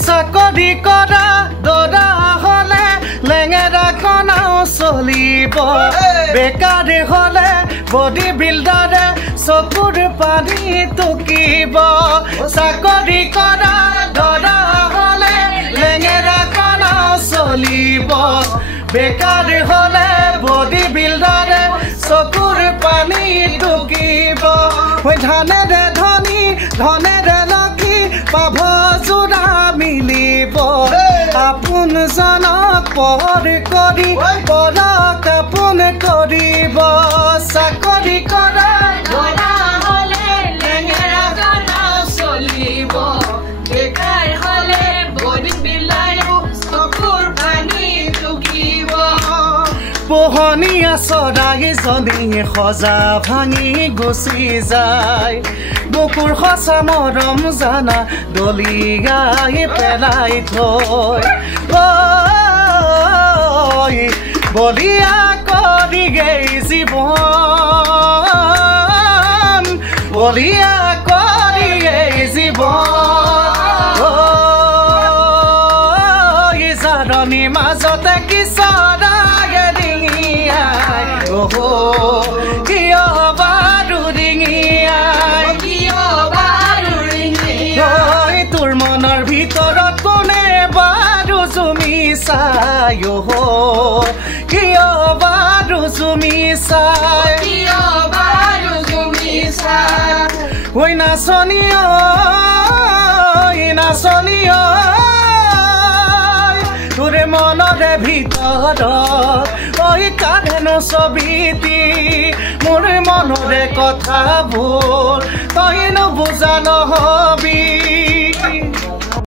চাকৰি কৰা দৰা হলে লেঙেৰা কণাও চলিব বেকাৰী হলে বডি বিল্ডাৰে চকুৰ পানী টুকিব চাকৰি কৰা দৰা হলে লেঙেৰা কণাও চলিব বেকাৰী হলে বডি বিল্ডাৰে চকুৰ পানী টুকিব ধানেৰে ধনী ধনেৰে লক্ষী পাভ জোৰা মিলিব আপোন জনক পৰ কৰি পৰক আপোন কৰিব চাকৰি কৰা দৰা হলে লেঙেৰা কণাও চলিব বেকাৰ হলে বডি বিল্ডাৰে চকুৰ পানী টুকিব পোহনীয়া চৰাইজনী সজা ভাঙি গুচি যায় বুকুৰ সঁচা মৰম জানা দলিয়াই পেলাই থৈ বলিয়া কৰি গৈ জীৱন বলিয়া কৰি গৈ জীৱন জাৰণি মাজতে কি চৰায়ে ডিঙিয়াই কিয় বাৰু ডিঙিয়াই তোৰ মনৰ ভিতৰত কোনে বাৰু জুমি চাই কিয় বাৰু জুমি চাই ঐ নাচনী নাচনী তোৰ মনৰে ভিতৰত ঐ কাঁধেনো ছবিটি মোৰ মনৰে কথাবোৰ তই নুবুজা নহবি